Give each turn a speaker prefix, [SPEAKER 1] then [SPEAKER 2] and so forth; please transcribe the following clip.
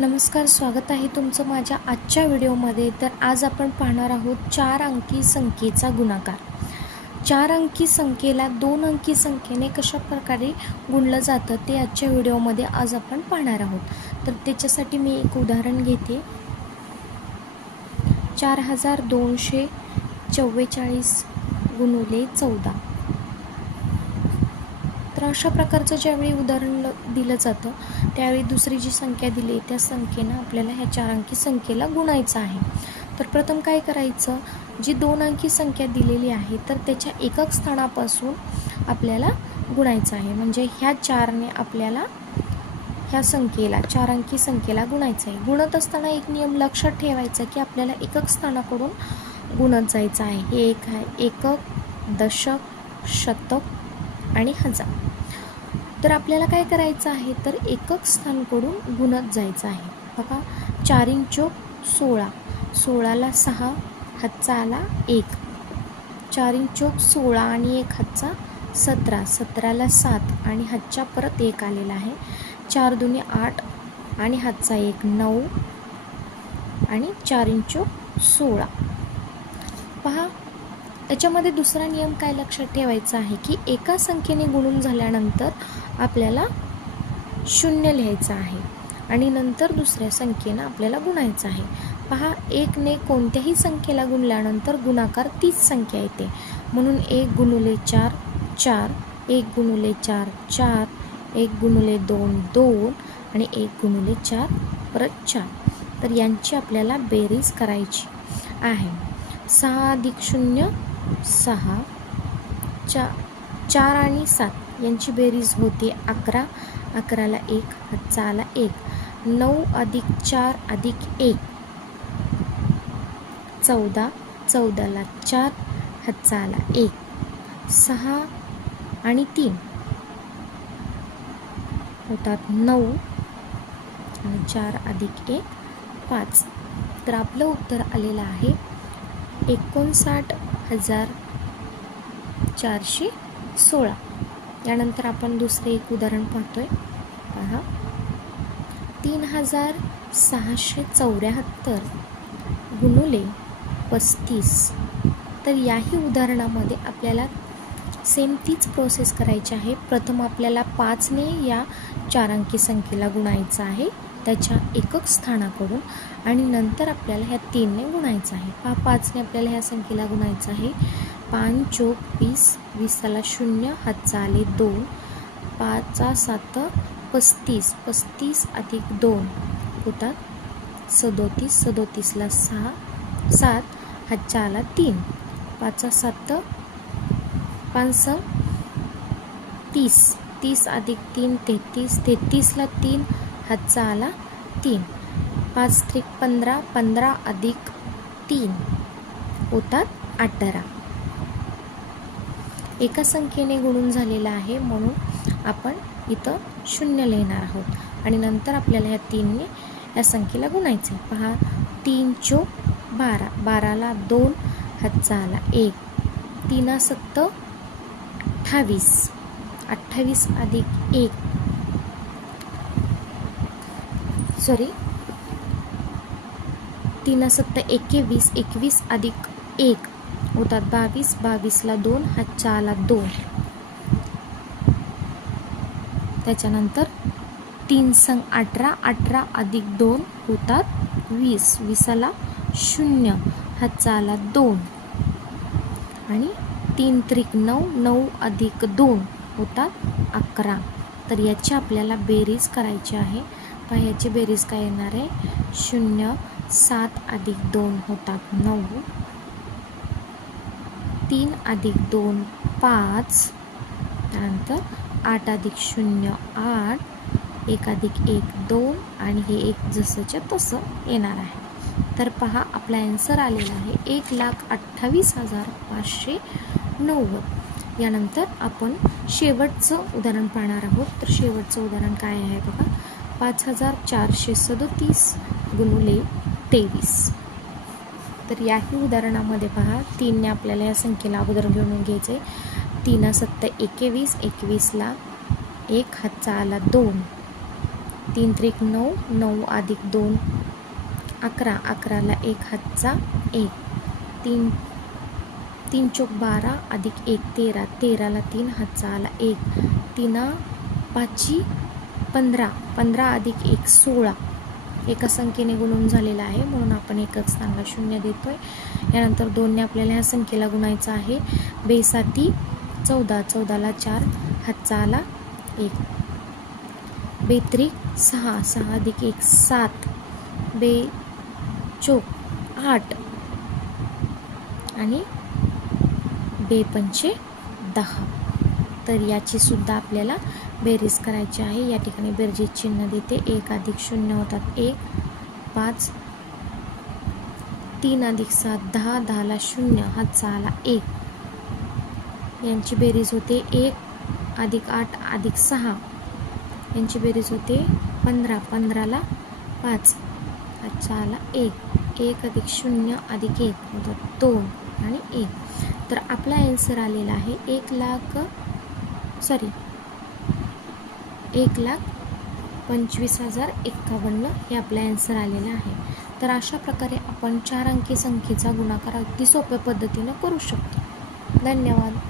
[SPEAKER 1] नमस्कार स्वागत आहे तुमचं माझ्या आजच्या व्हिडिओमध्ये. तर आज आपण पाहणार आहोत चार अंकी संख्येचा गुणाकार. चार अंकी संख्येला दोन अंकी संख्येने कशा प्रकारे गुणलं जातं ते आजच्या व्हिडिओमध्ये आज आपण पाहणार आहोत. तर त्याच्यासाठी मी एक उदाहरण घेते. चार हजार दोनशे चव्वेचाळीस गुणुले चौदा. तर अशा प्रकारचं ज्यावेळी उदाहरण ल- दिलं जातं त्यावेळी दुसरी जी संख्या दिली आहे त्या संख्येनं आपल्याला ह्या चार अंकी संख्येला गुणायचं आहे. तर प्रथम काय करायचं? जी दोन अंकी संख्या दिलेली आहे तर त्याच्या एकक स्थानापासून आपल्याला गुणायचं आहे. म्हणजे ह्या चारने आपल्याला ह्या संख्येला चार अंकी संख्येला गुणायचं आहे. गुणत असताना एक नियम लक्षात ठेवायचा की आपल्याला एकक स्थानाकडून गुणत जायचं आहे. हे एक आहे एकक दशक शतक आणि हजार. तर आपल्याला काय करायचं आहे? तर एकक स्थानकडून गुणत जायचं आहे. बघा चार इंचोक सोळा. सोळाला सहा हातचा आला एक. चार इंचोक सोळा आणि एक हातचा सतरा. सतराला सात आणि हातच्या परत एक आलेला आहे. चार दोन्ही आठ आणि हातचा एक नऊ आणि चार इंचोक सोळा. पहा याच्यामध्ये दुसरा नियम काय लक्षात ठेवायचा आहे की एका संख्येने गुणून झाल्यानंतर आपल्याला शून्य लिहायचं आहे आणि नंतर दुसऱ्या संख्येनं आपल्याला गुणायचं आहे. पहा एकने कोणत्याही संख्येला गुणल्यानंतर गुणाकार तीच संख्या येते. म्हणून एक गुणुले चार चार एक गुणुले चार चार एक गुणुले दोन दोन आणि एक गुणुले चार परत चार. तर यांची आपल्याला बेरीज करायची आहे. सहा अधिक शून्य सहा चा चार आणि सात यांची बेरीज होते. अकरा अकराला एक हातचा एक. नऊ अधिक चार अधिक एक. चौदा चौदाला चार हातचा एक. सहा आणि तीन होतात नऊ आणि चार अधिक एक पाच. तर आपलं उत्तर आलेलं आहे. एकोणसाठ हजार चारशे सोळा. यानंतर आपण दुसरे एक उदाहरण पाहतोय. पहा. तीन हजार सहाशे चौऱ्याहत्तर गुणुले पस्तीस. तर याही उदाहरणामध्ये आपल्याला सेम तीच प्रोसेस करायची आहे. प्रथम आपल्याला पाचने या चार अंकी संख्येला गुणायचं आहे. त्याच्या एकक स्थानाकडून आणि नंतर आपल्याला ह्या तीनने गुणायचं आहे. पा पाचने आपल्याला ह्या संख्येला गुणायचं आहे. पाच चोक वीस वीसाला शून्य हातचा आले दोन पाचा सात पस्तीस पस्तीस अधिक दोन होतात सदोतीस सदोतीसला सहा सात हातच्या आला तीन पाचा सात पाच तीस तीस अधिक तीन तेहतीस तेहतीसला तीन हातचा आला तीन. पाच त्रिक पंधरा पंधरा अधिक तीन. होतात अठरा. एका संख्येने गुणून झालेला आहे म्हणून आपण इथं शून्य लिहिणार आहोत. आणि नंतर आपल्याला ह्या तीनने या संख्येला गुणायचे पहा तीन चोक बारा. बाराला दोन हातचा आला एक. तीना सत्त अठ्ठावीस. अठ्ठावीस अधिक एक. सॉरी. तीन सत्त एकवीस एकवीस अधिक एक होतात बावीस बावीसला दोन हातच्या दोन. त्याच्यानंतर तीन संग अठरा अठरा अधिक दोन होतात वीस. वीसाला शून्य हातचा दोन. आणि तीन त्रिक नऊ नऊ अधिक दोन होतात अकरा. तर याची आपल्याला बेरीज करायची आहे. पहा याची बेरीज काय येणार आहे? शून्य सात अधिक दोन होतात नऊ. तीन अधिक दोन पाच. त्यानंतर आठ अधिक शून्य आठ. एक अधिक एक दोन. आणि हे एक जसंच्या तसं येणार आहे. तर पहा आपला ॲन्सर आलेला आहे एक लाख अठ्ठावीस हजार पाचशे नव्वद. यानंतर आपण शेवटचं उदाहरण पाहणार आहोत. तर शेवटचं उदाहरण काय आहे बघा? पाच हजार चारशे सदोतीस गुणुले तेवीस. तर याही उदाहरणामध्ये पहा तीनने आपल्याला या संख्येला अगोदर घेऊन घ्यायचे. तीन सत्त एकवीस एकवीसला एक हातचा आला दोन. तीन त्रिक नऊ नऊ अधिक दोन अकरा अकराला एक हातचा एक. तीन तीन चोक बारा अधिक एक तेरा तेराला तीन हातचा आला एक. तीन पाचशी पंधरा पंधरा अधिक एक सोळा एका संख्येने गुणून झालेला आहे. म्हणून आपण एकच सांगा शून्य देतो आहे यानंतर दोनने आपल्याला ह्या संख्येला गुणायचं आहे. बेसाती चौदा चौदाला चार हातचाला एक. बेत्रिक सहा सहा अधिक एक सात. बे चोक आठ. आणि बेपंचे दहा. तर याची सुद्धा आपल्याला बेरीज करायची आहे. या ठिकाणी बेरजेत चिन्ह देते. एक अधिक शून्य होतात एक पाच तीन अधिक सात दहा दहाला शून्य हा सहाला एक. यांची बेरीज होते एक अधिक आठ अधिक सहा. यांची बेरीज होते पंधरा पंधराला पाच. हातचा आला एक. एक अधिक शून्य अधिक एक होतात दोन. आणि एक. तर आपला ॲन्सर आलेला आहे एक लाख सॉरी. एक लाख पंचवीस हजार एक्कावन्न हे आपलं ॲन्सर आलेलं आहे. तर अशा प्रकारे आपण चार अंकी संख्येचा गुणाकार अगदी सोप्या पद्धतीनं करू शकतो. धन्यवाद.